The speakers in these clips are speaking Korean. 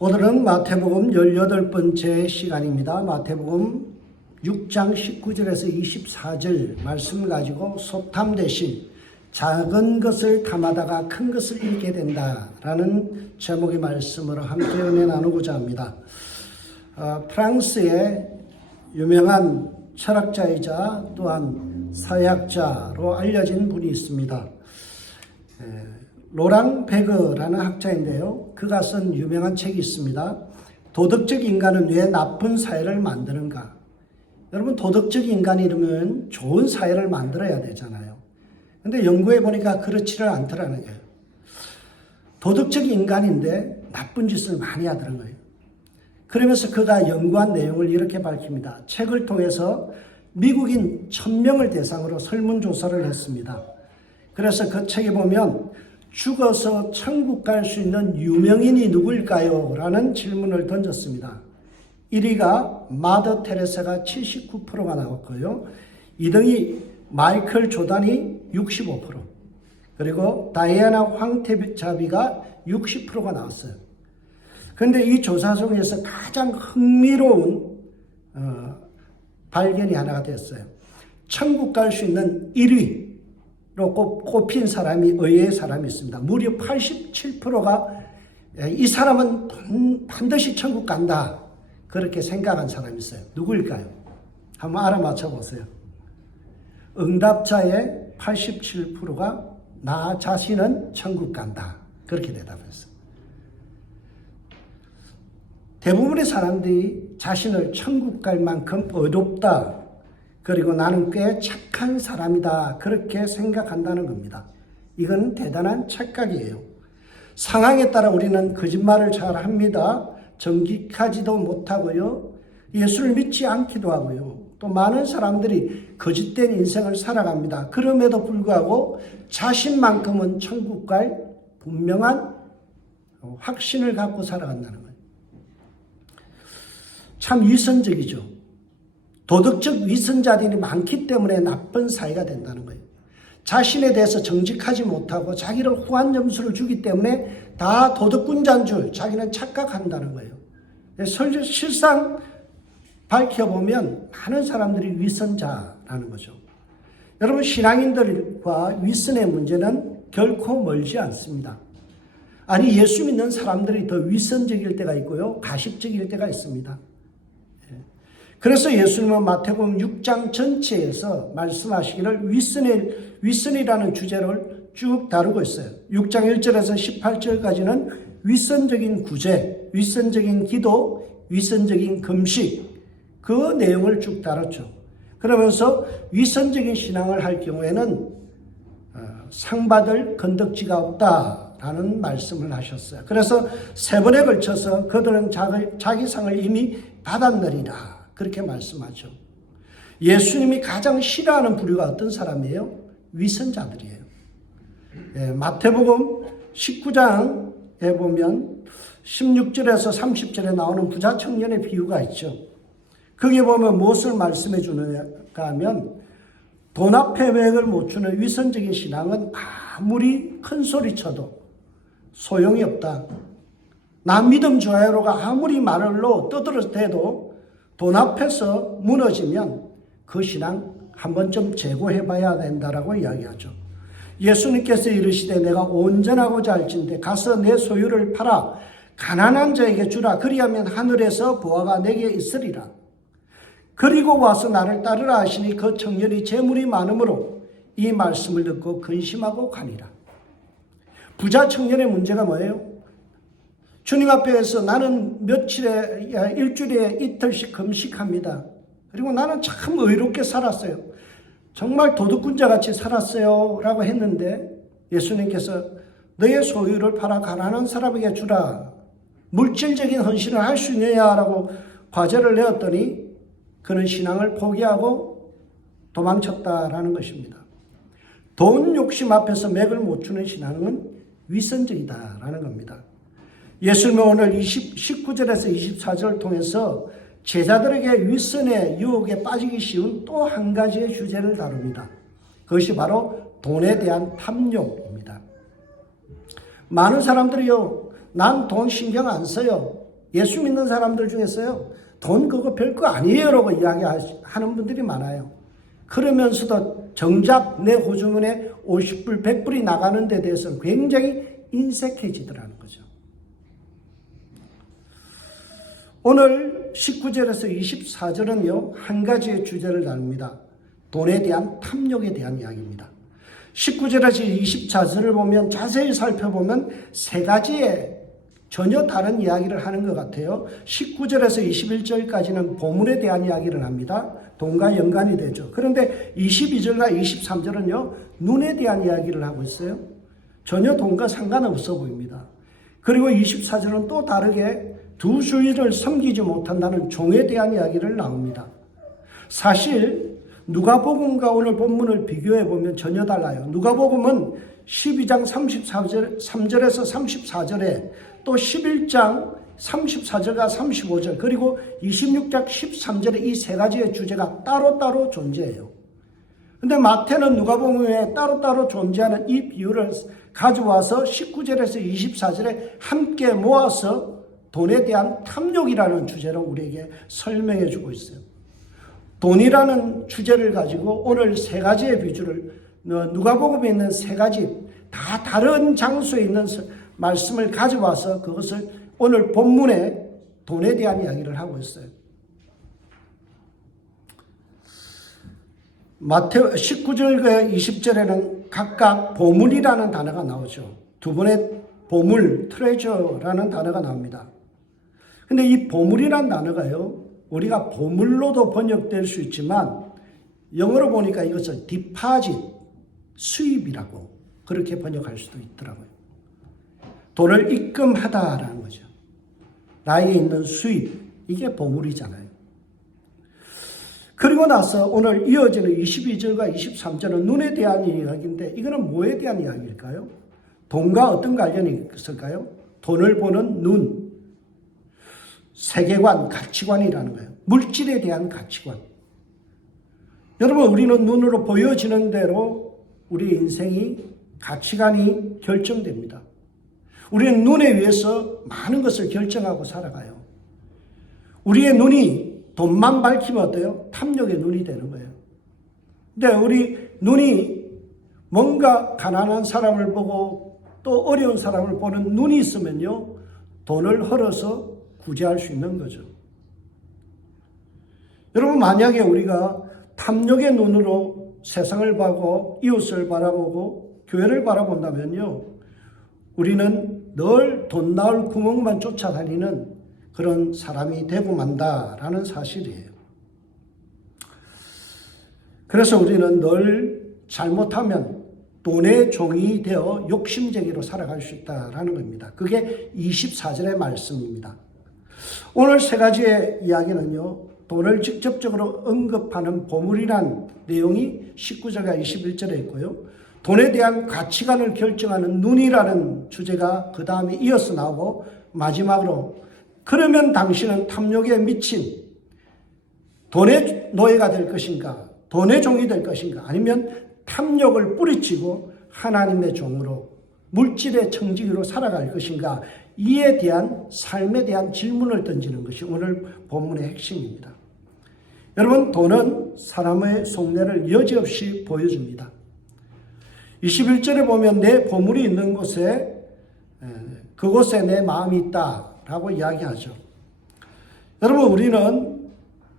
오늘은 마태복음 18번째 시간입니다. 마태복음 6장 19절에서 24절 말씀 가지고 소탐 대신 작은 것을 탐하다가 큰 것을 잃게 된다라는 제목의 말씀으로 함께 은혜 나누고자 합니다. 프랑스의 유명한 철학자이자 또한 사회학자로 알려진 분이 있습니다. 로랑 베그라는 학자인데요. 그가 쓴 유명한 책이 있습니다. 도덕적 인간은 왜 나쁜 사회를 만드는가? 여러분, 도덕적 인간이라면 좋은 사회를 만들어야 되잖아요. 근데 연구해 보니까 그렇지를 않더라는 거예요. 도덕적 인간인데 나쁜 짓을 많이 하더라는 거예요. 그러면서 그가 연구한 내용을 이렇게 밝힙니다. 책을 통해서 미국인 1000명을 대상으로 설문조사를 했습니다. 그래서 그 책에 보면 죽어서 천국 갈 수 있는 유명인이 누구일까요? 라는 질문을 던졌습니다. 1위가 마더 테레사가 79%가 나왔고요. 2등이 마이클 조단이 65%, 그리고 다이애나 황태자비가 60%가 나왔어요. 그런데 이 조사 중에서 가장 흥미로운 발견이 하나가 됐어요. 천국 갈 수 있는 1위 로 꼽힌 사람이 의외의 사람이 있습니다. 무려 87%가 이 사람은 반드시 천국 간다, 그렇게 생각한 사람이 있어요. 누구일까요? 한번 알아맞혀 보세요. 응답자의 87%가 나 자신은 천국 간다, 그렇게 대답했어요. 대부분의 사람들이 자신을 천국 갈 만큼 어렵다, 그리고 나는 꽤 착한 사람이다, 그렇게 생각한다는 겁니다. 이건 대단한 착각이에요. 상황에 따라 우리는 거짓말을 잘 합니다. 정직하지도 못하고요. 예수를 믿지 않기도 하고요. 또 많은 사람들이 거짓된 인생을 살아갑니다. 그럼에도 불구하고 자신만큼은 천국 갈 분명한 확신을 갖고 살아간다는 거예요. 참 위선적이죠. 도덕적 위선자들이 많기 때문에 나쁜 사회가 된다는 거예요. 자신에 대해서 정직하지 못하고 자기를 후한 점수를 주기 때문에 다 도덕군자인 줄 자기는 착각한다는 거예요. 실상 밝혀보면 많은 사람들이 위선자라는 거죠. 여러분, 신앙인들과 위선의 문제는 결코 멀지 않습니다. 아니, 예수 믿는 사람들이 더 위선적일 때가 있고요, 가식적일 때가 있습니다. 그래서 예수님은 마태복음 6장 전체에서 말씀하시기를 위선이라는 주제를 쭉 다루고 있어요. 6장 1절에서 18절까지는 위선적인 구제, 위선적인 기도, 위선적인 금식, 그 내용을 쭉 다뤘죠. 그러면서 위선적인 신앙을 할 경우에는 상 받을 건덕지가 없다라는 말씀을 하셨어요. 그래서 3번에 걸쳐서 그들은 자기 상을 이미 받았느리라, 그렇게 말씀하죠. 예수님이 가장 싫어하는 부류가 어떤 사람이에요? 위선자들이에요. 마태복음 19장에 보면 16절에서 30절에 나오는 부자 청년의 비유가 있죠. 거기에 보면 무엇을 말씀해 주는가 하면, 돈 앞에 맥을 못 주는 위선적인 신앙은 아무리 큰 소리 쳐도 소용이 없다. 나 믿음 좋아요가 아무리 말로 떠들어대도 돈 앞에서 무너지면 그 신앙 한 번쯤 재고해 봐야 된다라고 이야기하죠. 예수님께서 이르시되 내가 온전하고자 할진대 가서 내 소유를 팔아 가난한 자에게 주라. 그리하면 하늘에서 보화가 내게 있으리라. 그리고 와서 나를 따르라 하시니 그 청년이 재물이 많으므로 이 말씀을 듣고 근심하고 가니라. 부자 청년의 문제가 뭐예요? 주님 앞에서 나는 일주일에 이틀씩 금식합니다. 그리고 나는 참 의롭게 살았어요. 정말 도둑꾼자 같이 살았어요 라고 했는데, 예수님께서 너의 소유를 팔아 가난한 사람에게 주라. 물질적인 헌신을 할 수 있느냐라고 과제를 내었더니 그는 신앙을 포기하고 도망쳤다라는 것입니다. 돈 욕심 앞에서 맥을 못 주는 신앙은 위선적이다라는 겁니다. 예수님은 오늘 19절에서 24절을 통해서 제자들에게 위선의 유혹에 빠지기 쉬운 또 한 가지의 주제를 다룹니다. 그것이 바로 돈에 대한 탐욕입니다. 많은 사람들이요, 난 돈 신경 안 써요. 예수 믿는 사람들 중에서요, 돈 그거 별거 아니에요 라고 이야기하는 분들이 많아요. 그러면서도 정작 내 호주머니에 50불, 100불이 나가는 데 대해서 굉장히 인색해지더라는 거죠. 오늘 19절에서 24절은요, 한 가지의 주제를 다룹니다. 돈에 대한 탐욕에 대한 이야기입니다. 19절에서 24절을 보면 자세히 살펴보면 세 가지의 전혀 다른 이야기를 하는 것 같아요. 19절에서 21절까지는 보물에 대한 이야기를 합니다. 돈과 연관이 되죠. 그런데 22절과 23절은요, 눈에 대한 이야기를 하고 있어요. 전혀 돈과 상관없어 보입니다. 그리고 24절은 또 다르게 두 주인을 섬기지 못한다는 종에 대한 이야기를 나옵니다. 사실 누가복음과 오늘 본문을 비교해 보면 전혀 달라요. 누가복음은 12장 3절에서 34절에 또 11장 34절과 35절 그리고 26장 13절에 이 세 가지의 주제가 따로따로 존재해요. 근데 마태는 누가복음에 따로따로 존재하는 이 비유를 가져와서 19절에서 24절에 함께 모아서 돈에 대한 탐욕이라는 주제로 우리에게 설명해 주고 있어요. 돈이라는 주제를 가지고 오늘 세 가지의 비주를 누가복음에 있는 세 가지 다 다른 장소에 있는 말씀을 가져와서 그것을 오늘 본문에 돈에 대한 이야기를 하고 있어요. 마태오 19절과 20절에는 각각 보물이라는 단어가 나오죠. 두 번의 보물, 트레저라는 단어가 나옵니다. 근데 이 보물이라는 단어가요, 우리가 보물로도 번역될 수 있지만 영어로 보니까 이것을 디파짓, 수입이라고 그렇게 번역할 수도 있더라고요. 돈을 입금하다라는 거죠. 나에게 있는 수입, 이게 보물이잖아요. 그리고 나서 오늘 이어지는 22절과 23절은 눈에 대한 이야기인데 이거는 뭐에 대한 이야기일까요? 돈과 어떤 관련이 있을까요? 돈을 보는 눈, 세계관, 가치관이라는 거예요. 물질에 대한 가치관. 여러분, 우리는 눈으로 보여지는 대로 우리 인생이 가치관이 결정됩니다. 우리는 눈에 의해서 많은 것을 결정하고 살아가요. 우리의 눈이 돈만 밝히면 어때요? 탐욕의 눈이 되는 거예요. 근데 우리 눈이 뭔가 가난한 사람을 보고 또 어려운 사람을 보는 눈이 있으면요, 돈을 헐어서 구제할 수 있는 거죠. 여러분, 만약에 우리가 탐욕의 눈으로 세상을 보고 이웃을 바라보고 교회를 바라본다면요, 우리는 늘 돈 나올 구멍만 쫓아다니는 그런 사람이 되고 만다라는 사실이에요. 그래서 우리는 늘 잘못하면 돈의 종이 되어 욕심쟁이로 살아갈 수 있다라는 겁니다. 그게 24절의 말씀입니다. 오늘 세 가지의 이야기는요, 돈을 직접적으로 언급하는 보물이란 내용이 19절과 21절에 있고요. 돈에 대한 가치관을 결정하는 눈이라는 주제가 그 다음에 이어서 나오고 마지막으로 그러면 당신은 탐욕에 미친 돈의 노예가 될 것인가, 돈의 종이 될 것인가, 아니면 탐욕을 뿌리치고 하나님의 종으로 물질의 청지기로 살아갈 것인가, 이에 대한 삶에 대한 질문을 던지는 것이 오늘 본문의 핵심입니다. 여러분, 돈은 사람의 속내를 여지없이 보여줍니다. 21절에 보면 내 보물이 있는 곳에 그곳에 내 마음이 있다라고 이야기하죠. 여러분, 우리는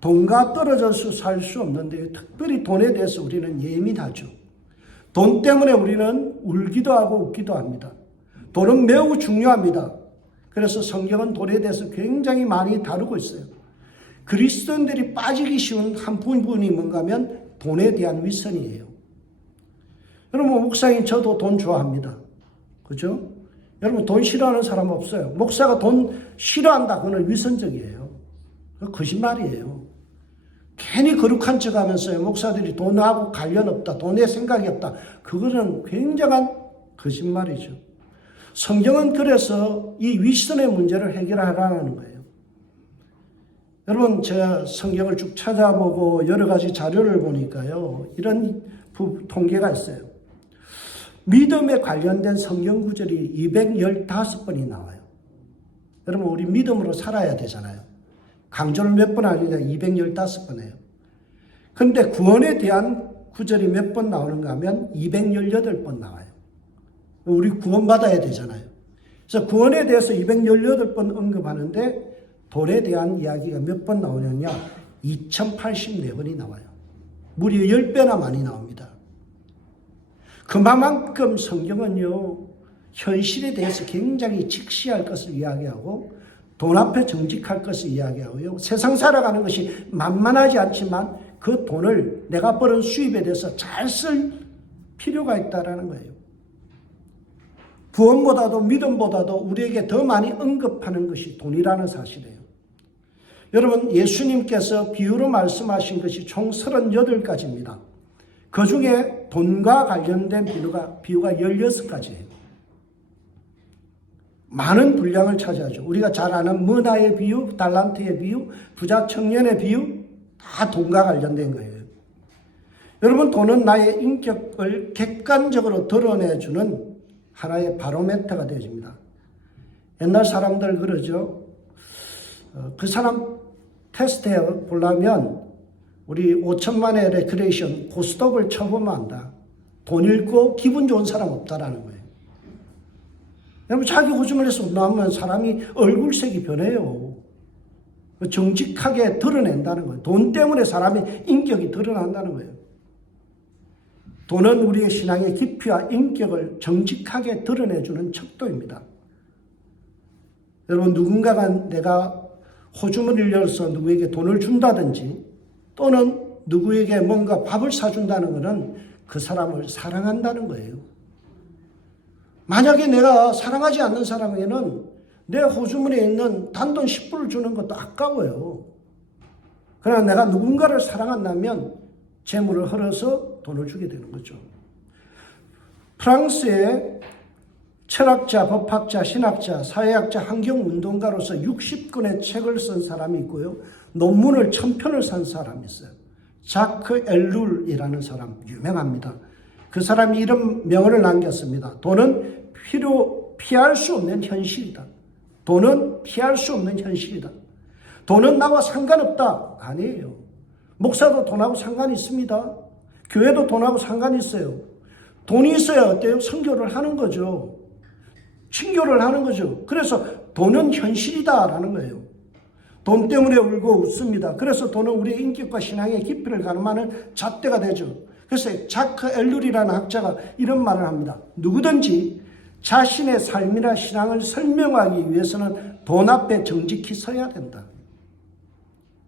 돈과 떨어져서 살 수 없는데 특별히 돈에 대해서 우리는 예민하죠. 돈 때문에 우리는 울기도 하고 웃기도 합니다. 돈은 매우 중요합니다. 그래서 성경은 돈에 대해서 굉장히 많이 다루고 있어요. 그리스도인들이 빠지기 쉬운 한 부분이 뭔가 하면 돈에 대한 위선이에요. 여러분, 목사님 저도 돈 좋아합니다. 그죠? 여러분, 돈 싫어하는 사람 없어요. 목사가 돈 싫어한다, 그건 위선적이에요. 거짓말이에요. 괜히 거룩한 척 하면서요, 목사들이 돈하고 관련 없다, 돈에 생각이 없다, 그거는 굉장한 거짓말이죠. 성경은 그래서 이 위선의 문제를 해결하라는 거예요. 여러분, 제가 성경을 쭉 찾아보고 여러 가지 자료를 보니까요, 이런 통계가 있어요. 믿음에 관련된 성경 구절이 215번이 나와요. 그러면 우리 믿음으로 살아야 되잖아요. 강조를 몇 번 하느냐? 215번 해요. 근데 구원에 대한 구절이 몇 번 나오는가 하면 218번 나와요. 우리 구원받아야 되잖아요. 그래서 구원에 대해서 218번 언급하는데 돈에 대한 이야기가 몇 번 나오느냐? 2084번이 나와요. 무려 10배나 많이 나옵니다. 그만큼 성경은요, 현실에 대해서 굉장히 직시할 것을 이야기하고 돈 앞에 정직할 것을 이야기하고요. 세상 살아가는 것이 만만하지 않지만 그 돈을 내가 벌은 수입에 대해서 잘 쓸 필요가 있다는 거예요. 구원보다도 믿음보다도 우리에게 더 많이 언급하는 것이 돈이라는 사실이에요. 여러분, 예수님께서 비유로 말씀하신 것이 총 38가지입니다. 그 중에 돈과 관련된 비유가 16가지예요. 많은 분량을 차지하죠. 우리가 잘 아는 문화의 비유, 달란트의 비유, 부자 청년의 비유, 다 돈과 관련된 거예요. 여러분, 돈은 나의 인격을 객관적으로 드러내주는 하나의 바로메터가 되어집니다. 옛날 사람들 그러죠. 그 사람 테스트해 보려면 우리 5천만의 레크레이션 고스톱을 쳐보면 안다. 돈 잃고 기분 좋은 사람 없다라는 거예요. 여러분, 자기 호주머니에서 나오면 사람이 얼굴색이 변해요. 정직하게 드러낸다는 거예요. 돈 때문에 사람의 인격이 드러난다는 거예요. 돈은 우리의 신앙의 깊이와 인격을 정직하게 드러내주는 척도입니다. 여러분, 누군가가 내가 호주머니를 열어서 누구에게 돈을 준다든지 또는 누구에게 뭔가 밥을 사준다는 것은 그 사람을 사랑한다는 거예요. 만약에 내가 사랑하지 않는 사람에게는 내 호주머니에 있는 단돈 10불을 주는 것도 아까워요. 그러나 내가 누군가를 사랑한다면 재물을 흘려서 돈을 주게 되는 거죠. 프랑스의 철학자, 법학자, 신학자, 사회학자, 환경운동가로서 60권의 책을 쓴 사람이 있고요. 논문을 1000편을 쓴 사람이 있어요. 자크 엘룰이라는 사람, 유명합니다. 그 사람이 이런 명언을 남겼습니다. 돈은 피할 수 없는 현실이다. 돈은 피할 수 없는 현실이다. 돈은 나와 상관없다. 아니에요. 목사도 돈하고 상관이 있습니다. 교회도 돈하고 상관이 있어요. 돈이 있어야 어때요? 선교를 하는 거죠. 친교를 하는 거죠. 그래서 돈은 현실이다라는 거예요. 돈 때문에 울고 웃습니다. 그래서 돈은 우리의 인격과 신앙의 깊이를 가늠하는 잣대가 되죠. 그래서 자크 엘룰이라는 학자가 이런 말을 합니다. 누구든지 자신의 삶이나 신앙을 설명하기 위해서는 돈 앞에 정직히 서야 된다.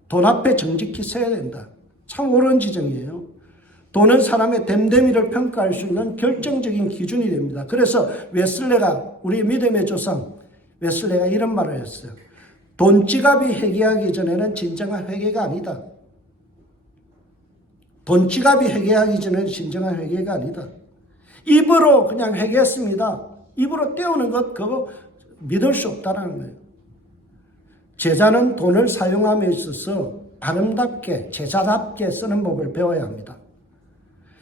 돈 앞에 정직히 서야 된다. 참 옳은 지적이에요. 돈은 사람의 됨됨이를 평가할 수 있는 결정적인 기준이 됩니다. 그래서 웨슬레가, 우리 믿음의 조상 웨슬레가 이런 말을 했어요. 돈지갑이 회개하기 전에는 진정한 회개가 아니다. 돈지갑이 회개하기 전에는 진정한 회개가 아니다. 입으로 그냥 회개했습니다. 입으로 떼우는 것, 그거 믿을 수 없다는 거예요. 제자는 돈을 사용함에 있어서 아름답게, 제자답게 쓰는 법을 배워야 합니다.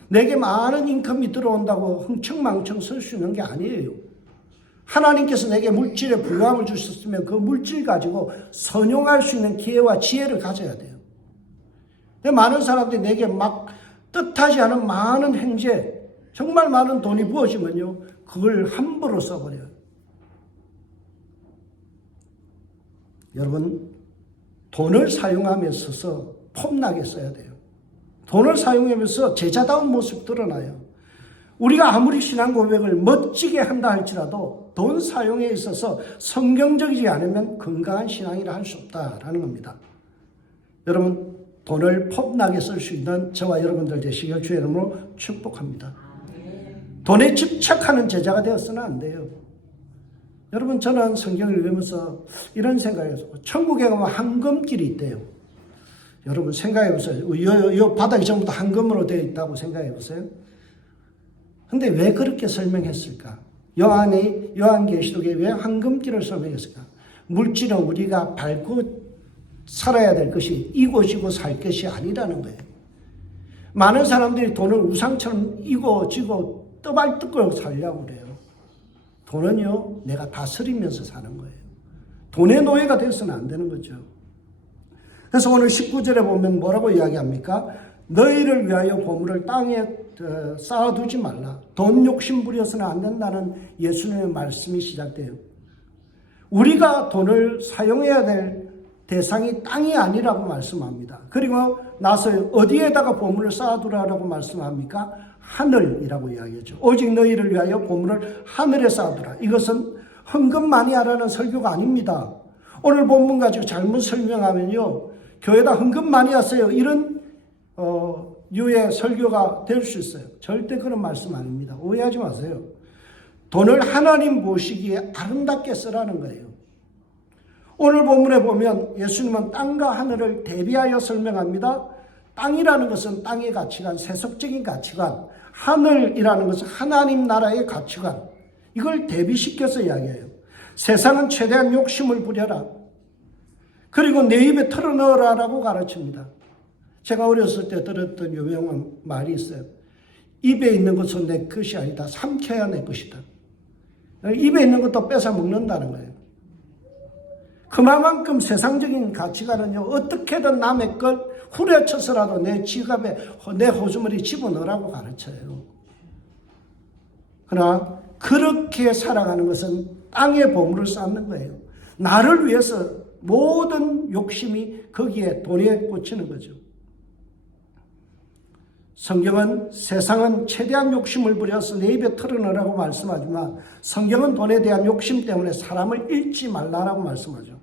내게 많은 인컴이 들어온다고 흥청망청 쓸 수 있는 게 아니에요. 하나님께서 내게 물질의 부유함을 주셨으면 그 물질 가지고 선용할 수 있는 기회와 지혜를 가져야 돼요. 많은 사람들이 내게 막 뜻하지 않은 많은 행제, 정말 많은 돈이 부어지면요, 그걸 함부로 써버려요. 여러분, 돈을 사용함에 있어서 폼나게 써야 돼요. 돈을 사용하면서 제자다운 모습 드러나요. 우리가 아무리 신앙 고백을 멋지게 한다 할지라도 돈 사용에 있어서 성경적이지 않으면 건강한 신앙이라 할 수 없다라는 겁니다. 여러분, 돈을 폼나게 쓸 수 있는 저와 여러분들 되시길 주의 이름으로 축복합니다. 돈에 집착하는 제자가 되어서는 안 돼요. 여러분, 저는 성경을 읽으면서 이런 생각을 했어요. 천국에 가면 황금길이 있대요. 여러분 생각해 보세요. 이 바닥이 전부 다 황금으로 되어 있다고 생각해 보세요. 근데 왜 그렇게 설명했을까? 요한계시록에 왜 황금길을 설명했을까? 물질은 우리가 밟고 살아야 될 것이 이고지고 살 것이 아니라는 거예요. 많은 사람들이 돈을 우상처럼 이고지고 떠발뜯고 살려고 그래요. 돈은요, 내가 다스리면서 사는 거예요. 돈의 노예가 되어서는 안 되는 거죠. 그래서 오늘 19절에 보면 뭐라고 이야기합니까? 너희를 위하여 보물을 땅에 쌓아두지 말라. 돈 욕심 부려서는 안 된다는 예수님의 말씀이 시작돼요. 우리가 돈을 사용해야 될 대상이 땅이 아니라고 말씀합니다. 그리고 나서 어디에다가 보물을 쌓아두라고 말씀합니까? 하늘이라고 이야기하죠. 오직 너희를 위하여 보물을 하늘에 쌓아두라. 이것은 헌금 많이 하라는 설교가 아닙니다. 오늘 본문 가지고 잘못 설명하면요, 교회다 헌금 많이 하세요, 이런 유의 설교가 될 수 있어요. 절대 그런 말씀 아닙니다. 오해하지 마세요. 돈을 하나님 보시기에 아름답게 쓰라는 거예요. 오늘 본문에 보면 예수님은 땅과 하늘을 대비하여 설명합니다. 땅이라는 것은 땅의 가치관, 세속적인 가치관, 하늘이라는 것은 하나님 나라의 가치관, 이걸 대비시켜서 이야기해요. 세상은 최대한 욕심을 부려라. 그리고 내 입에 털어넣으라라고 가르칩니다. 제가 어렸을 때 들었던 유명한 말이 있어요. 입에 있는 것은 내 것이 아니다. 삼켜야 내 것이다. 입에 있는 것도 뺏어 먹는다는 거예요. 그만큼 세상적인 가치관은요, 어떻게든 남의 것 후려쳐서라도 내 지갑에 내 호주머니 집어넣으라고 가르쳐요. 그러나 그렇게 살아가는 것은 땅에 보물을 쌓는 거예요. 나를 위해서 모든 욕심이 거기에 돈에 꽂히는 거죠. 성경은 세상은 최대한 욕심을 부려서 내 입에 털어넣으라고 말씀하지만 성경은 돈에 대한 욕심 때문에 사람을 잃지 말라라고 말씀하죠.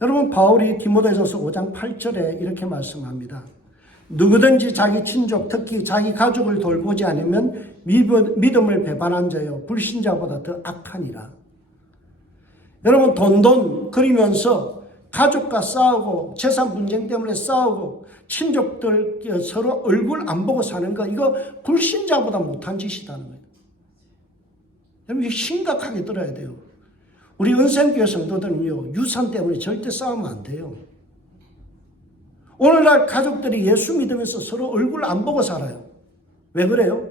여러분, 바울이 디모데전서 5장 8절에 이렇게 말씀합니다. 누구든지 자기 친족, 특히 자기 가족을 돌보지 않으면 믿음을 배반한 자요 불신자보다 더 악하니라. 여러분, 돈 그리면서 가족과 싸우고 재산 분쟁 때문에 싸우고 친족들 서로 얼굴 안 보고 사는 거, 이거 불신자보다 못한 짓이라는 거예요. 여러분, 이거 심각하게 들어야 돼요. 우리 은생교회 성도들은요, 유산 때문에 절대 싸우면 안 돼요. 오늘날 가족들이 예수 믿으면서 서로 얼굴 안 보고 살아요. 왜 그래요?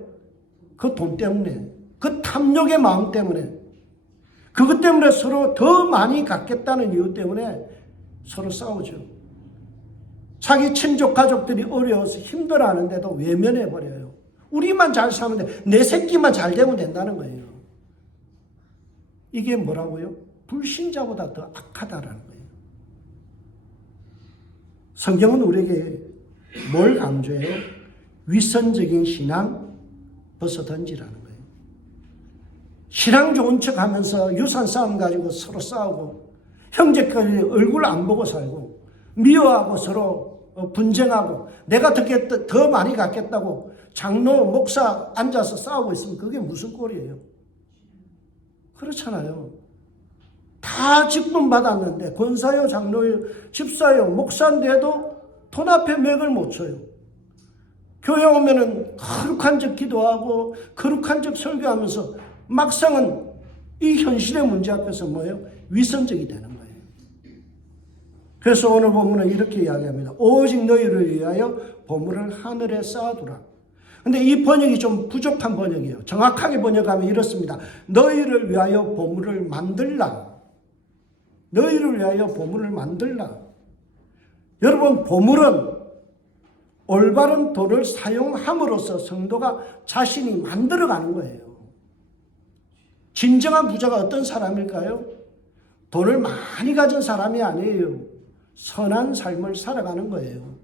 그 돈 때문에, 그 탐욕의 마음 때문에, 그것 때문에 서로 더 많이 갖겠다는 이유 때문에 서로 싸우죠. 자기 친족 가족들이 어려워서 힘들어하는데도 외면해버려요. 우리만 잘 사면 돼. 내 새끼만 잘 되면 된다는 거예요. 이게 뭐라고요? 불신자보다 더 악하다라는 거예요. 성경은 우리에게 뭘 강조해요? 위선적인 신앙 벗어던지라는 거예요. 신앙 좋은 척 하면서 유산 싸움 가지고 서로 싸우고 형제까지 얼굴 안 보고 살고 미워하고 서로 분쟁하고 내가 더 많이 갖겠다고 장로, 목사 앉아서 싸우고 있으면 그게 무슨 꼴이에요? 그렇잖아요. 다 직분 받았는데 권사요, 장로요, 집사요, 목사인데도 돈 앞에 맥을 못 쳐요. 교회 오면은 거룩한 척 기도하고 거룩한 척 설교하면서 막상은 이 현실의 문제 앞에서 뭐예요? 위선적이 되는 거예요. 그래서 오늘 본문은 이렇게 이야기합니다. 오직 너희를 위하여 보물을 하늘에 쌓아두라. 근데 이 번역이 좀 부족한 번역이에요. 정확하게 번역하면 이렇습니다. 너희를 위하여 보물을 만들라. 너희를 위하여 보물을 만들라. 여러분, 보물은 올바른 돈을 사용함으로써 성도가 자신이 만들어가는 거예요. 진정한 부자가 어떤 사람일까요? 돈을 많이 가진 사람이 아니에요. 선한 삶을 살아가는 거예요.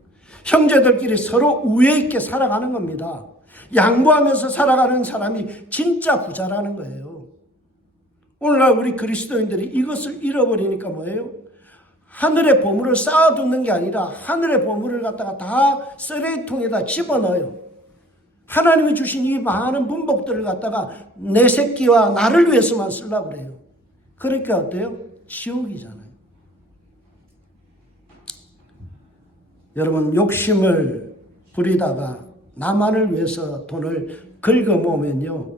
형제들끼리 서로 우애 있게 살아가는 겁니다. 양보하면서 살아가는 사람이 진짜 부자라는 거예요. 오늘날 우리 그리스도인들이 이것을 잃어버리니까 뭐예요? 하늘의 보물을 쌓아두는 게 아니라 하늘의 보물을 갖다가 다 쓰레기통에다 집어넣어요. 하나님이 주신 이 많은 문복들을 갖다가 내 새끼와 나를 위해서만 쓰려고 그래요. 그러니까 어때요? 지옥이잖아요. 여러분, 욕심을 부리다가 나만을 위해서 돈을 긁어모으면요,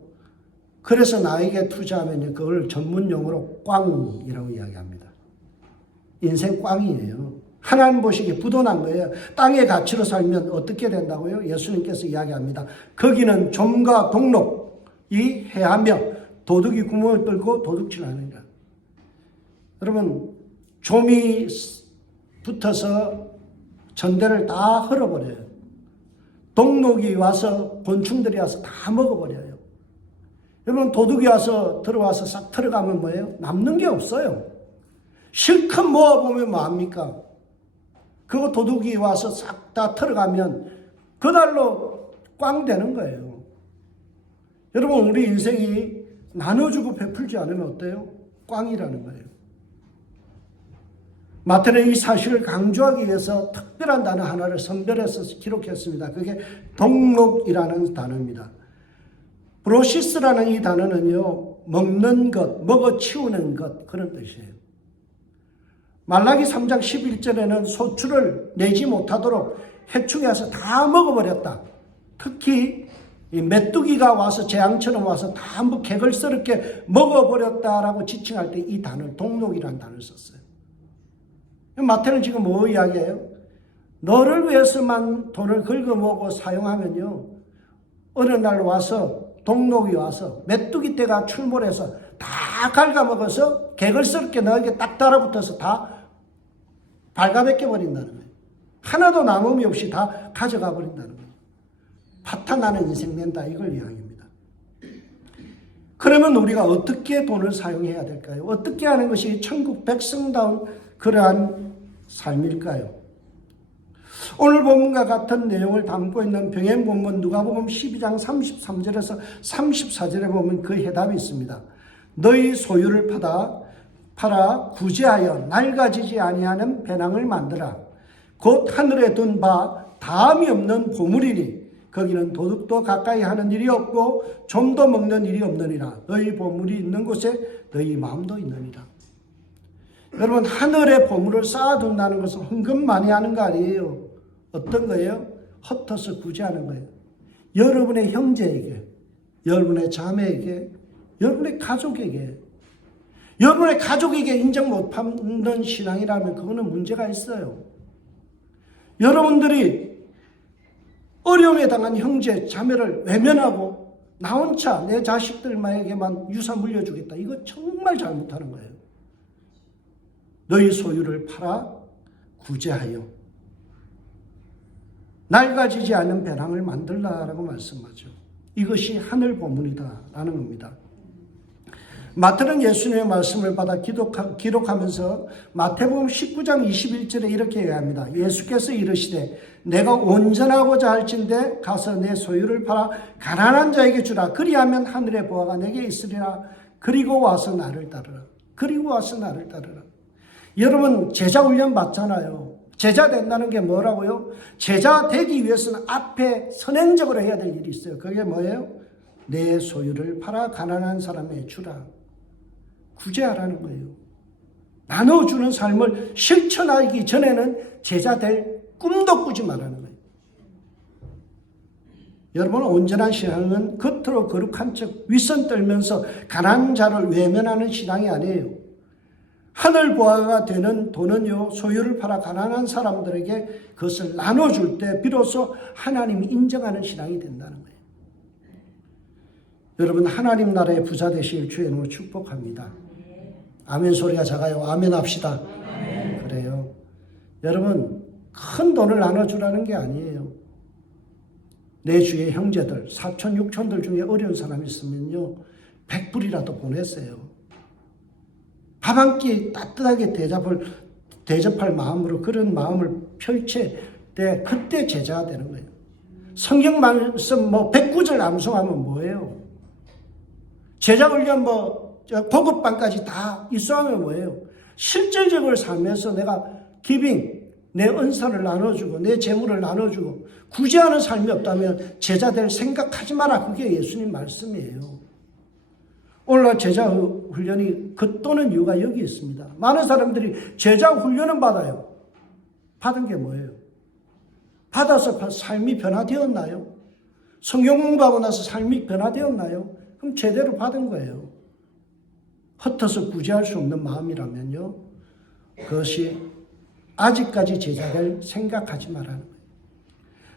그래서 나에게 투자하면요, 그걸 전문용어로 꽝이라고 이야기합니다. 인생 꽝이에요. 하나님 보시기에 부도난 거예요. 땅의 가치로 살면 어떻게 된다고요? 예수님께서 이야기합니다. 거기는 좀과 동록이 해하며 도둑이 구멍을 뚫고 도둑질 하느니라. 여러분, 좀이 붙어서 전대를 다 헐어버려요. 동록이 와서, 곤충들이 와서 다 먹어버려요. 여러분, 도둑이 와서 들어와서 싹 털어가면 뭐예요? 남는 게 없어요. 실컷 모아보면 뭐합니까? 그거 도둑이 와서 싹 다 털어가면 그날로 꽝 되는 거예요. 여러분, 우리 인생이 나눠주고 베풀지 않으면 어때요? 꽝이라는 거예요. 마태는 이 사실을 강조하기 위해서 특별한 단어 하나를 선별해서 기록했습니다. 그게 동록이라는 단어입니다. 브로시스라는 이 단어는요, 먹는 것, 먹어치우는 것, 그런 뜻이에요. 말라기 3장 11절에는 소출을 내지 못하도록 해충이 와서 다 먹어버렸다. 특히 이 메뚜기가 와서 재앙처럼 와서 다 개걸스럽게 먹어버렸다라고 지칭할 때 이 단어를 동록이라는 단어를 썼어요. 마태는 지금 뭐 이야기해요? 너를 위해서만 돈을 긁어모으고 사용하면요, 어느 날 와서 동록이 와서 메뚜기 떼가 출몰해서 다 갉아먹어서 개걸스럽게 너에게 딱 달아붙어서 다 발가벗겨 버린다는 거예요. 하나도 남음이 없이 다 가져가 버린다는 거예요. 파탄나는 인생 낸다, 이걸 이야기합니다. 그러면 우리가 어떻게 돈을 사용해야 될까요? 어떻게 하는 것이 천국 백성다운 그러한 삶일까요? 오늘 본문과 같은 내용을 담고 있는 병행 본문 누가복음 12장 33절에서 34절에 보면 그 해답이 있습니다. 너희 소유를 팔아 구제하여 낡아지지 아니하는 배낭을 만들라. 곧 하늘에 둔 바 다함이 없는 보물이니 거기는 도둑도 가까이 하는 일이 없고 좀도 먹는 일이 없느니라. 너희 보물이 있는 곳에 너희 마음도 있느니라. 여러분, 하늘에 보물을 쌓아둔다는 것은 헌금 많이 하는 거 아니에요. 어떤 거예요? 흩어서 구제하는 거예요. 여러분의 형제에게, 여러분의 자매에게, 여러분의 가족에게, 여러분의 가족에게 인정 못하는 신앙이라면 그거는 문제가 있어요. 여러분들이 어려움에 당한 형제, 자매를 외면하고 나 혼자 내 자식들에게만 유산 물려주겠다. 이거 정말 잘못하는 거예요. 너희 소유를 팔아 구제하여 낡아지지 않는 배낭을 만들라라고 말씀하죠. 이것이 하늘 보물이다라는 겁니다. 마태는 예수님의 말씀을 받아 기록하면서 마태복음 19장 21절에 이렇게 얘기합니다. 예수께서 이르시되 내가 온전하고자 할진대 가서 내 소유를 팔아 가난한 자에게 주라. 그리하면 하늘의 보화가 내게 있으리라. 그리고 와서 나를 따르라. 그리고 와서 나를 따르라. 여러분, 제자 훈련 받잖아요. 제자 된다는 게 뭐라고요? 제자 되기 위해서는 앞에 선행적으로 해야 될 일이 있어요. 그게 뭐예요? 내 소유를 팔아 가난한 사람에게 주라. 구제하라는 거예요. 나눠주는 삶을 실천하기 전에는 제자 될 꿈도 꾸지 말라는 거예요. 여러분, 온전한 신앙은 겉으로 거룩한 척 윗선 떨면서 가난한 자를 외면하는 신앙이 아니에요. 하늘 보화가 되는 돈은요, 소유를 팔아 가난한 사람들에게 그것을 나눠줄 때 비로소 하나님이 인정하는 신앙이 된다는 거예요. 여러분, 하나님 나라의 부자 되실 주의 이름으로 축복합니다. 아멘 소리가 작아요. 아멘 합시다. 아멘. 그래요. 여러분, 큰 돈을 나눠주라는 게 아니에요. 내 주위의 형제들, 사촌, 육촌들 중에 어려운 사람이 있으면요, 100불이라도 보내세요. 밥 한 끼 따뜻하게 대접할 마음으로 그런 마음을 펼칠 때 그때 제자가 되는 거예요. 성경 말씀 109절 암송하면 뭐예요? 제자 훈련 고급반까지 다 입수하면 뭐예요? 실질적으로 살면서 내가 기빙, 내 은사를 나눠주고 내 재물을 나눠주고 구제하는 삶이 없다면 제자 될 생각하지 마라. 그게 예수님 말씀이에요. 오늘날 제자 훈련이 겉도는 이유가 여기 있습니다. 많은 사람들이 제자 훈련은 받아요. 받은 게 뭐예요? 받아서 삶이 변화되었나요? 성경 공부하고 나서 삶이 변화되었나요? 그럼 제대로 받은 거예요. 흩어서 구제할 수 없는 마음이라면요, 그것이 아직까지 제자를 생각하지 말라는 거예요.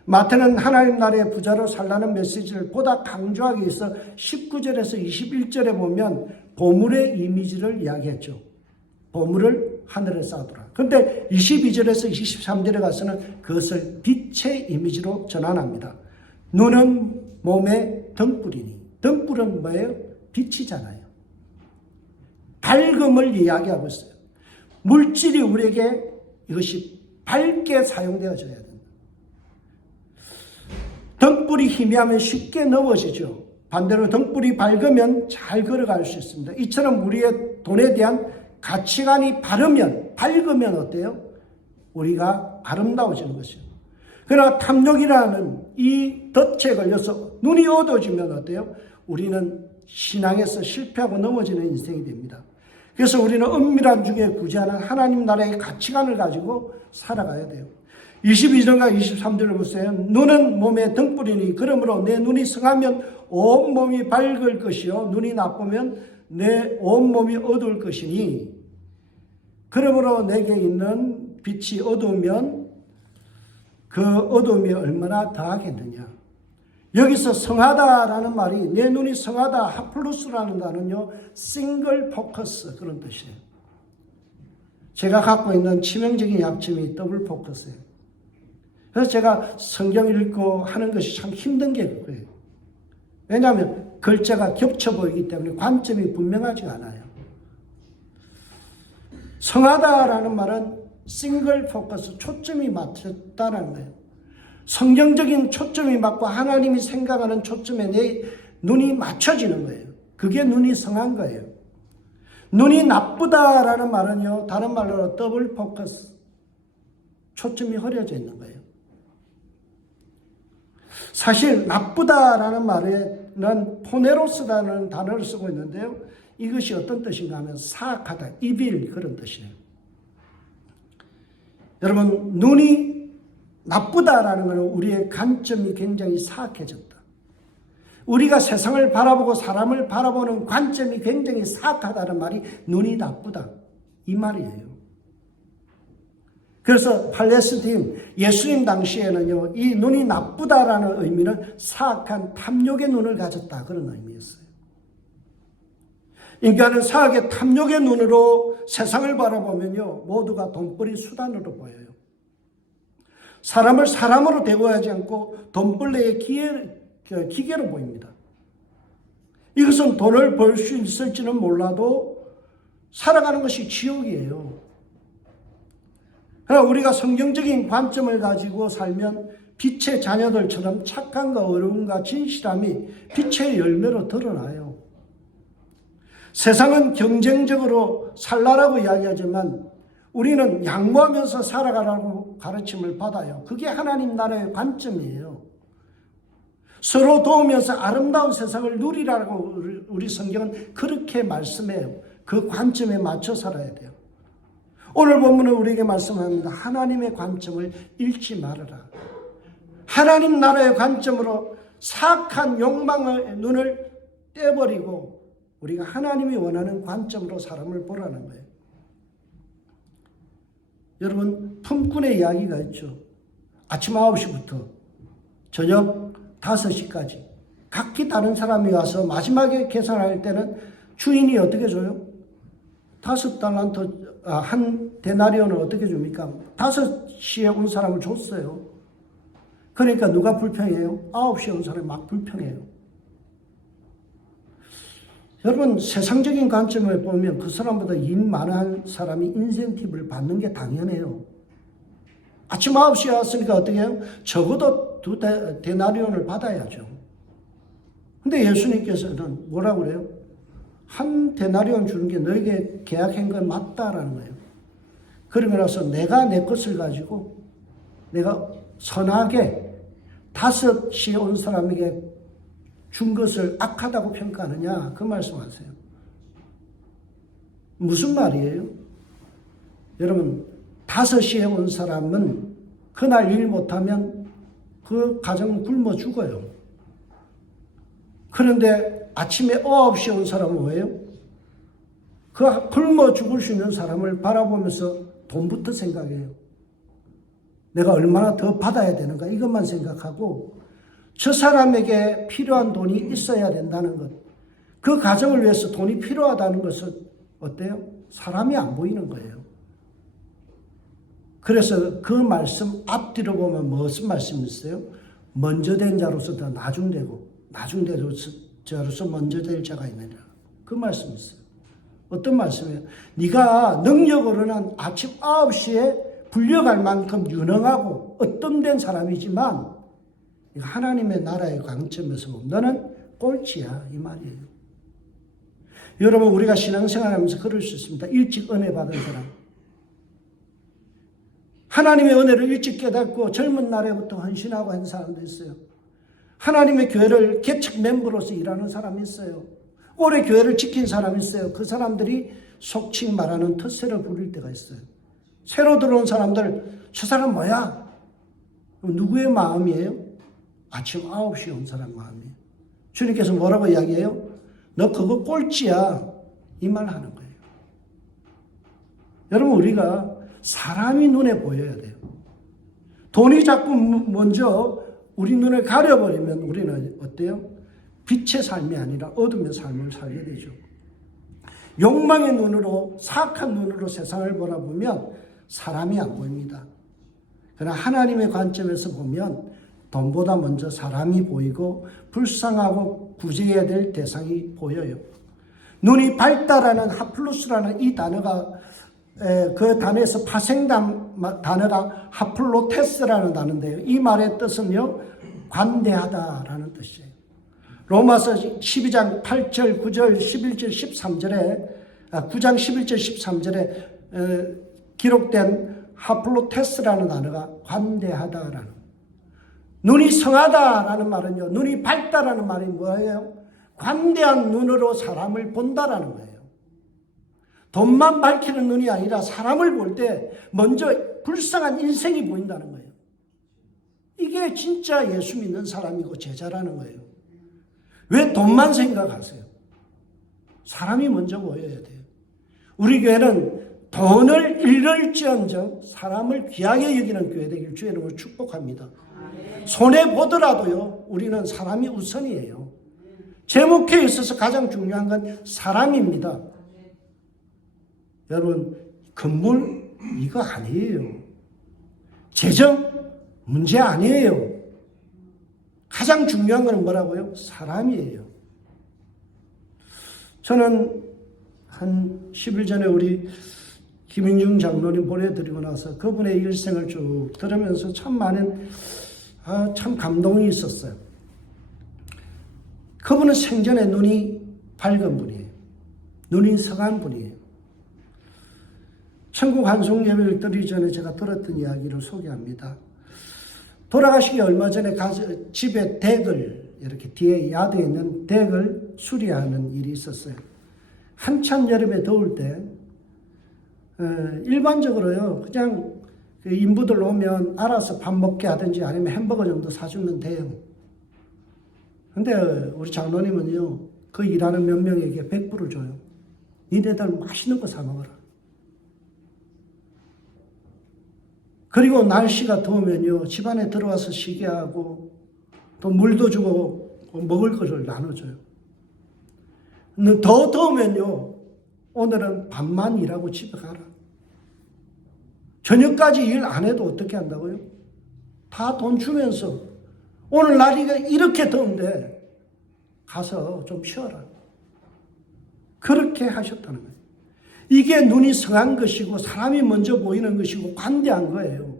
마태는 하나님 나라의 부자로 살라는 메시지를 보다 강조하기 위해서 19절에서 21절에 보면 보물의 이미지를 이야기했죠. 보물을 하늘에 쌓아두라. 그런데 22절에서 23절에 가서는 그것을 빛의 이미지로 전환합니다. 눈은 몸의 등불이니. 등불은 뭐예요? 빛이잖아요. 밝음을 이야기하고 있어요. 물질이 우리에게 이것이 밝게 사용되어져야 된다. 등불이 희미하면 쉽게 넘어지죠. 반대로 등불이 밝으면 잘 걸어갈 수 있습니다. 이처럼 우리의 돈에 대한 가치관이 밝으면 어때요? 우리가 아름다워지는 것이요. 그러나 탐욕이라는 이 덫에 걸려서 눈이 어두워지면 어때요? 우리는 신앙에서 실패하고 넘어지는 인생이 됩니다. 그래서 우리는 은밀한 중에 구제하는 하나님 나라의 가치관을 가지고 살아가야 돼요. 22절과 23절을 보세요. 눈은 몸의 등불이니 그러므로 내 눈이 성하면 온몸이 밝을 것이요 눈이 나쁘면 내 온몸이 어두울 것이니 그러므로 내게 있는 빛이 어두우면 그 어두움이 얼마나 더하겠느냐. 여기서 성하다라는 말이 내 눈이 성하다 하플루스라는 단어는요 싱글 포커스 그런 뜻이에요. 제가 갖고 있는 치명적인 약점이 더블 포커스예요. 그래서 제가 성경 읽고 하는 것이 참 힘든 게 그거예요. 왜냐하면 글자가 겹쳐 보이기 때문에 관점이 분명하지가 않아요. 성하다라는 말은 싱글 포커스, 초점이 맞췄다는 거예요. 성경적인 초점이 맞고 하나님이 생각하는 초점에 내 눈이 맞춰지는 거예요. 그게 눈이 성한 거예요. 눈이 나쁘다라는 말은요, 다른 말로 더블 포커스, 초점이 흐려져 있는 거예요. 사실 나쁘다라는 말에는 포네로스라는 단어를 쓰고 있는데요. 이것이 어떤 뜻인가 하면 사악하다, 이빌 그런 뜻이에요. 여러분 눈이 나쁘다라는 것은 우리의 관점이 굉장히 사악해졌다. 우리가 세상을 바라보고 사람을 바라보는 관점이 굉장히 사악하다는 말이 눈이 나쁘다 이 말이에요. 그래서 팔레스틴 예수님 당시에는요 이 눈이 나쁘다라는 의미는 사악한 탐욕의 눈을 가졌다 그런 의미였어요. 인간은 사악의 탐욕의 눈으로 세상을 바라보면요 모두가 돈벌이 수단으로 보여요. 사람을 사람으로 대우하지 않고 돈벌레의 기계로 보입니다. 이것은 돈을 벌 수 있을지는 몰라도 살아가는 것이 지옥이에요. 그러나 우리가 성경적인 관점을 가지고 살면 빛의 자녀들처럼 착함과 어려움과 진실함이 빛의 열매로 드러나요. 세상은 경쟁적으로 살라라고 이야기하지만 우리는 양보하면서 살아가라고 가르침을 받아요. 그게 하나님 나라의 관점이에요. 서로 도우면서 아름다운 세상을 누리라고 우리 성경은 그렇게 말씀해요. 그 관점에 맞춰 살아야 돼요. 오늘 본문은 우리에게 말씀합니다. 하나님의 관점을 잃지 말아라. 하나님 나라의 관점으로 사악한 욕망의 눈을 떼버리고 우리가 하나님이 원하는 관점으로 사람을 보라는 거예요. 여러분 품꾼의 이야기가 있죠. 아침 9시부터 저녁 5시까지 각기 다른 사람이 와서 마지막에 계산할 때는 주인이 어떻게 줘요? 5달란트, 한 데나리온을 어떻게 줍니까? 5시에 온 사람을 줬어요. 그러니까 누가 불평해요? 9시에 온 사람이 막 불평해요. 여러분 세상적인 관점을 보면 그 사람보다 일 많은 사람이 인센티브를 받는 게 당연해요. 아침 9시에 왔으니까 어떻게 해요? 적어도 2데나리온을 받아야죠. 근데 예수님께서는 뭐라고 그래요? 한 데나리온 주는 게 너에게 계약한 건 맞다라는 거예요. 그러고 나서 내가 내 것을 가지고 내가 선하게 5시에 온 사람에게 준 것을 악하다고 평가하느냐 그 말씀하세요. 무슨 말이에요? 여러분 5시에 온 사람은 그날 일 못하면 그 가정은 굶어 죽어요. 그런데 아침에 9시에 온 사람은 뭐예요? 그 굶어 죽을 수 있는 사람을 바라보면서 돈부터 생각해요. 내가 얼마나 더 받아야 되는가 이것만 생각하고 저 사람에게 필요한 돈이 있어야 된다는 것, 그 가정을 위해서 돈이 필요하다는 것은 어때요? 사람이 안 보이는 거예요. 그래서 그 말씀 앞뒤로 보면 무슨 말씀이 있어요? 먼저 된 자로서 더 나중되고 나중된 자로서 먼저 될 자가 있느니라. 그 말씀이 있어요. 어떤 말씀이에요? 네가 능력으로는 아침 9시에 불려갈 만큼 유능하고 어떤된 사람이지만 하나님의 나라의 관점에서 보면 너는 꼴찌야 이 말이에요. 여러분 우리가 신앙생활하면서 그럴 수 있습니다. 일찍 은혜 받은 사람. 하나님의 은혜를 일찍 깨닫고 젊은 날에부터 헌신하고 한 사람도 있어요. 하나님의 교회를 개척 멤버로서 일하는 사람이 있어요. 오래 교회를 지킨 사람이 있어요. 그 사람들이 속칭 말하는 텃세를 부릴 때가 있어요. 새로 들어온 사람들, 저 사람 뭐야? 누구의 마음이에요? 아침 9시에 온 사람 마음이에요. 주님께서 뭐라고 이야기해요? 너 그거 꼴찌야. 이 말 하는 거예요. 여러분 우리가 사람이 눈에 보여야 돼요. 돈이 자꾸 먼저 우리 눈을 가려버리면 우리는 어때요? 빛의 삶이 아니라 어둠의 삶을 살게 되죠. 욕망의 눈으로 사악한 눈으로 세상을 바라보면 사람이 안 보입니다. 그러나 하나님의 관점에서 보면 돈보다 먼저 사람이 보이고 불쌍하고 구제해야 될 대상이 보여요. 눈이 밝다라는 하플루스라는 이 단어가 그 단어에서 파생된 단어가 하플로테스라는 단어인데요. 이 말의 뜻은요, 관대하다라는 뜻이에요. 로마서 12장 8절, 9절, 11절, 13절에 9장 11절, 13절에 기록된 하플로테스라는 단어가 관대하다라는, 눈이 성하다라는 말은요, 눈이 밝다라는 말이 뭐예요? 관대한 눈으로 사람을 본다라는 거예요. 돈만 밝히는 눈이 아니라 사람을 볼 때 먼저 불쌍한 인생이 보인다는 거예요. 이게 진짜 예수 믿는 사람이고 제자라는 거예요. 왜 돈만 생각하세요? 사람이 먼저 보여야 돼요. 우리 교회는 돈을 잃을지언정 사람을 귀하게 여기는 교회 되길 주의 이름으로 축복합니다. 손해보더라도요, 우리는 사람이 우선이에요. 제 목회에 있어서 가장 중요한 건 사람입니다. 여러분, 건물 이거 아니에요. 재정 문제 아니에요. 가장 중요한 건 뭐라고요? 사람이에요. 저는 한 10일 전에 우리 김인중 장로님 보내드리고 나서 그분의 일생을 쭉 들으면서 참 많은 참 감동이 있었어요. 그분은 생전에 눈이 밝은 분이에요. 눈이 성한 분이에요. 천국 환송 예배를 드리기 전에 제가 들었던 이야기를 소개합니다. 돌아가시기 얼마 전에 집에 덱을, 이렇게 뒤에 야드에 있는 덱을 수리하는 일이 있었어요. 한참 여름에 더울 때 일반적으로요, 그냥 인부들 오면 알아서 밥 먹게 하든지 아니면 햄버거 정도 사주면 돼요. 근데 우리 장로님은요, 그 일하는 몇 명에게 100불을 줘요. 니네들 맛있는 거 사 먹어라. 그리고 날씨가 더우면요, 집안에 들어와서 쉬게 하고 또 물도 주고 먹을 것을 나눠줘요. 근데 더 더우면요, 오늘은 밤만 일하고 집에 가라. 저녁까지 일 안 해도 어떻게 한다고요? 다 돈 주면서 오늘 날이 이렇게 더운데 가서 좀 쉬어라. 그렇게 하셨다는 거예요. 이게 눈이 성한 것이고 사람이 먼저 보이는 것이고 관대한 거예요.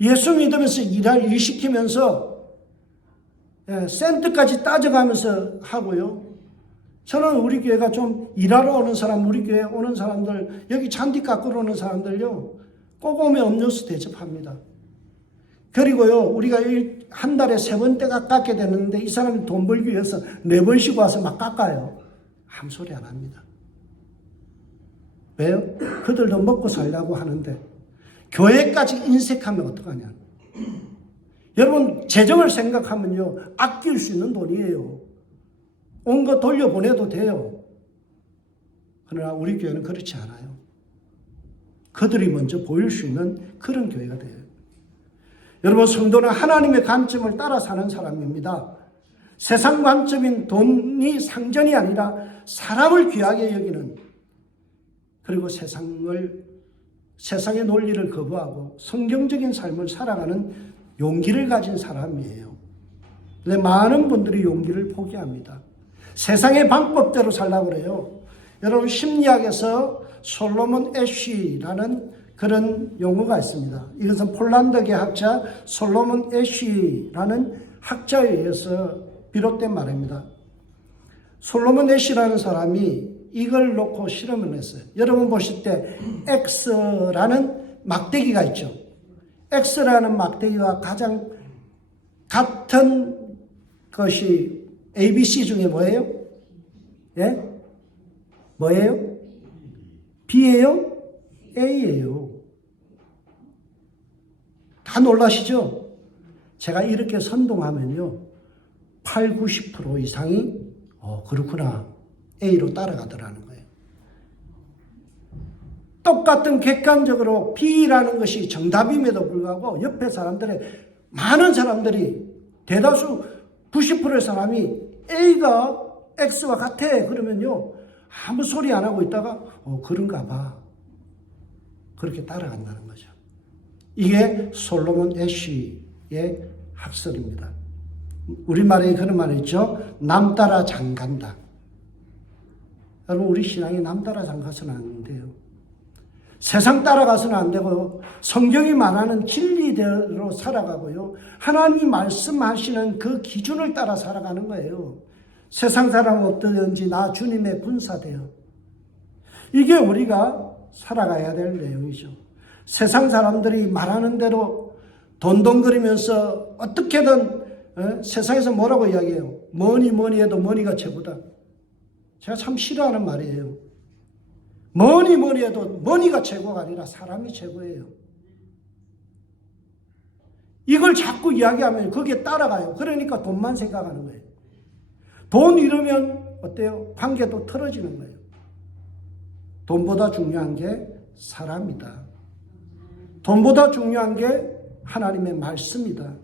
예수 믿으면서 일 시키면서 센트까지 따져가면서 하고요. 저는 우리 교회가 좀 일하러 오는 사람, 우리 교회 오는 사람들, 여기 잔디 깎으러 오는 사람들요, 꼭 오면 음료수 대접합니다. 그리고요, 우리가 한 달에 3번 깎게 되는데 이 사람이 돈 벌기 위해서 4번씩 와서 막 깎아요. 아무 소리 안 합니다. 왜요? 그들도 먹고 살려고 하는데 교회까지 인색하면 어떡하냐. 여러분, 재정을 생각하면요, 아낄 수 있는 돈이에요. 온 거 돌려보내도 돼요. 그러나 우리 교회는 그렇지 않아요. 그들이 먼저 보일 수 있는 그런 교회가 돼요. 여러분, 성도는 하나님의 관점을 따라 사는 사람입니다. 세상 관점인 돈이 상전이 아니라 사람을 귀하게 여기는, 그리고 세상의 논리를 거부하고 성경적인 삶을 살아가는 용기를 가진 사람이에요. 근데 많은 분들이 용기를 포기합니다. 세상의 방법대로 살라고 그래요. 여러분, 심리학에서 솔로몬 애쉬라는 그런 용어가 있습니다. 이것은 폴란드계 학자 솔로몬 애쉬라는 학자에 의해서 비롯된 말입니다. 솔로몬 애쉬라는 사람이 이걸 놓고 실험을 했어요. 여러분 보실 때 X라는 막대기가 있죠. X라는 막대기와 가장 같은 것이 ABC 중에 뭐예요? 예? 뭐예요? B예요? A예요. 다 놀라시죠? 제가 이렇게 선동하면요, 8, 90% 이상이 그렇구나, A로 따라가더라는 거예요. 똑같은 객관적으로 B라는 것이 정답임에도 불구하고 옆에 많은 사람들이 대다수 90%의 사람이 A가 X와 같아 그러면요, 아무 소리 안 하고 있다가 그런가 봐, 그렇게 따라간다는 거죠. 이게 솔로몬 애쉬의 학설입니다. 우리말에 그런 말이 있죠. 남 따라 장간다. 여러분, 우리 신앙이 남 따라 장가서는 안 돼요. 세상 따라가서는 안 되고 성경이 말하는 진리대로 살아가고요, 하나님 말씀하시는 그 기준을 따라 살아가는 거예요. 세상 사람은 어떠든지 나 주님의 군사되어, 이게 우리가 살아가야 될 내용이죠. 세상 사람들이 말하는 대로 돈동거리면서 어떻게든 세상에서 뭐라고 이야기해요? 뭐니 해도 머니가 최고다. 제가 참 싫어하는 말이에요. 뭐니 해도 머니가 최고가 아니라 사람이 최고예요. 이걸 자꾸 이야기하면 거기에 따라가요. 그러니까 돈만 생각하는 거예요. 돈 잃으면 어때요? 관계도 틀어지는 거예요. 돈보다 중요한 게 사람이다. 돈보다 중요한 게 하나님의 말씀이다.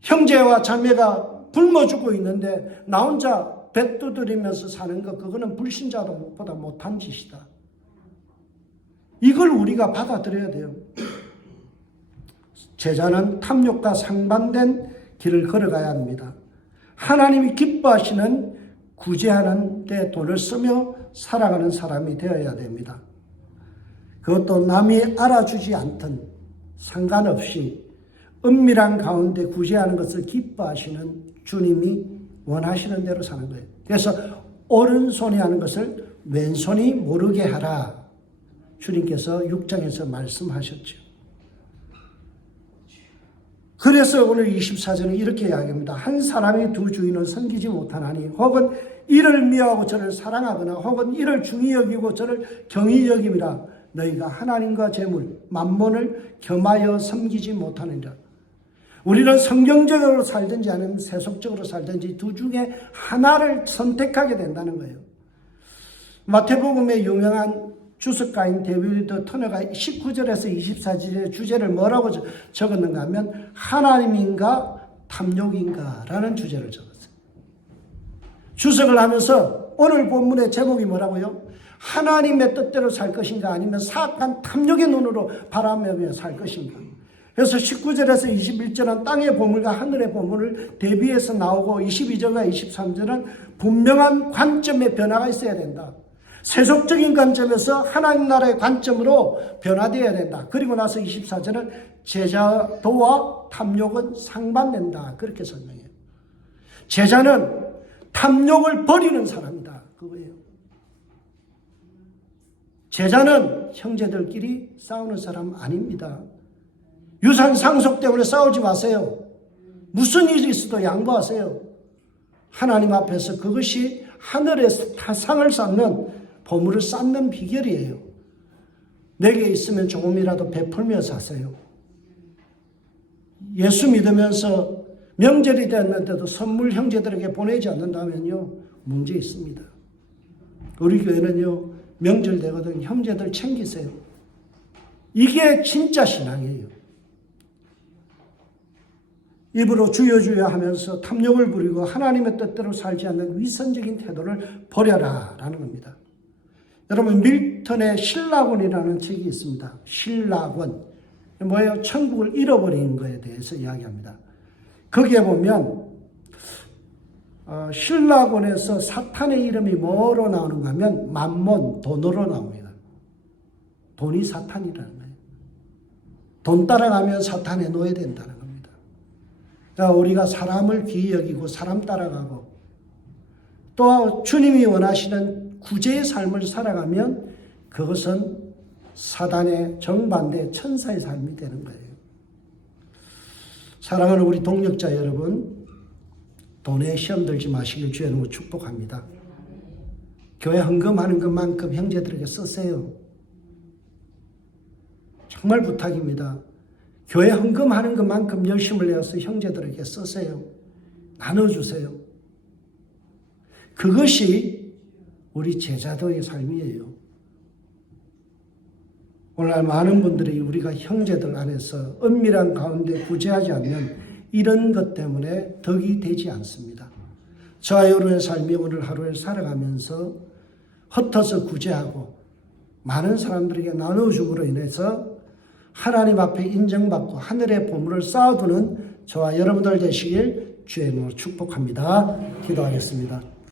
형제와 자매가 굶어 죽고 있는데 나 혼자 배 두드리면서 사는 거, 그거는 불신자보다 못한 짓이다. 이걸 우리가 받아들여야 돼요. 제자는 탐욕과 상반된 길을 걸어가야 합니다. 하나님이 기뻐하시는 구제하는 데 돈을 쓰며 살아가는 사람이 되어야 됩니다. 그것도 남이 알아주지 않든 상관없이 은밀한 가운데 구제하는 것을 기뻐하시는 주님이 원하시는 대로 사는 거예요. 그래서 오른손이 하는 것을 왼손이 모르게 하라, 주님께서 6장에서 말씀하셨죠. 그래서 오늘 24절은 이렇게 이야기합니다. 한 사람이 두 주인을 섬기지 못하나니, 혹은 이를 미워하고 저를 사랑하거나 혹은 이를 중히 여기고 저를 경히 여김이라. 너희가 하나님과 재물, 만몬을 겸하여 섬기지 못하느니라. 우리는 성경적으로 살든지 아니면 세속적으로 살든지 둘 중에 하나를 선택하게 된다는 거예요. 마태복음의 유명한 주석가인 데이비드 터너가 19절에서 24절의 주제를 뭐라고 적었는가 하면 하나님인가 탐욕인가 라는 주제를 적었어요. 주석을 하면서 오늘 본문의 제목이 뭐라고요? 하나님의 뜻대로 살 것인가 아니면 사악한 탐욕의 눈으로 바라보며 살 것인가. 그래서 19절에서 21절은 땅의 보물과 하늘의 보물을 대비해서 나오고 22절과 23절은 분명한 관점의 변화가 있어야 된다. 세속적인 관점에서 하나님 나라의 관점으로 변화되어야 된다. 그리고 나서 24절은 제자도와 탐욕은 상반된다. 그렇게 설명해요. 제자는 탐욕을 버리는 사람이다. 그거예요. 제자는 형제들끼리 싸우는 사람 아닙니다. 유산 상속 때문에 싸우지 마세요. 무슨 일이 있어도 양보하세요. 하나님 앞에서 그것이 하늘에서 상을 쌓는, 보물을 쌓는 비결이에요. 내게 있으면 조금이라도 베풀며 사세요. 예수 믿으면서 명절이 됐는데도 선물 형제들에게 보내지 않는다면요, 문제 있습니다. 우리 교회는요, 명절 되거든 형제들 챙기세요. 이게 진짜 신앙이에요. 입으로 주여 주여 하면서 탐욕을 부리고 하나님의 뜻대로 살지 않는 위선적인 태도를 버려라 라는 겁니다. 여러분 밀턴의 신라곤이라는 책이 있습니다. 신라곤. 뭐예요? 천국을 잃어버린 것에 대해서 이야기합니다. 거기에 보면 신라곤에서 사탄의 이름이 뭐로 나오는가 하면 만몬, 돈으로 나옵니다. 돈이 사탄이라는 거예요. 돈 따라가면 사탄의 노예된다는 겁니다. 그러니까 우리가 사람을 귀히 여기고 사람 따라가고 또 주님이 원하시는 구제의 삶을 살아가면 그것은 사단의 정반대 천사의 삶이 되는 거예요. 사랑하는 우리 동역자 여러분, 돈에 시험 들지 마시길 주의 이름으로 축복합니다. 교회 헌금하는 것만큼 형제들에게 쓰세요. 정말 부탁입니다. 교회 헌금하는 것만큼 열심을 내어서 형제들에게 쓰세요. 나눠주세요. 그것이 우리 제자도의 삶이에요. 오늘날 많은 분들이 우리가 형제들 안에서 은밀한 가운데 구제하지 않는 이런 것 때문에 덕이 되지 않습니다. 저와 여러분의 삶이 오늘 하루를 살아가면서 흩어서 구제하고 많은 사람들에게 나눠줌으로 인해서 하나님 앞에 인정받고 하늘의 보물을 쌓아두는 저와 여러분들 되시길 주의 이름으로 축복합니다. 기도하겠습니다.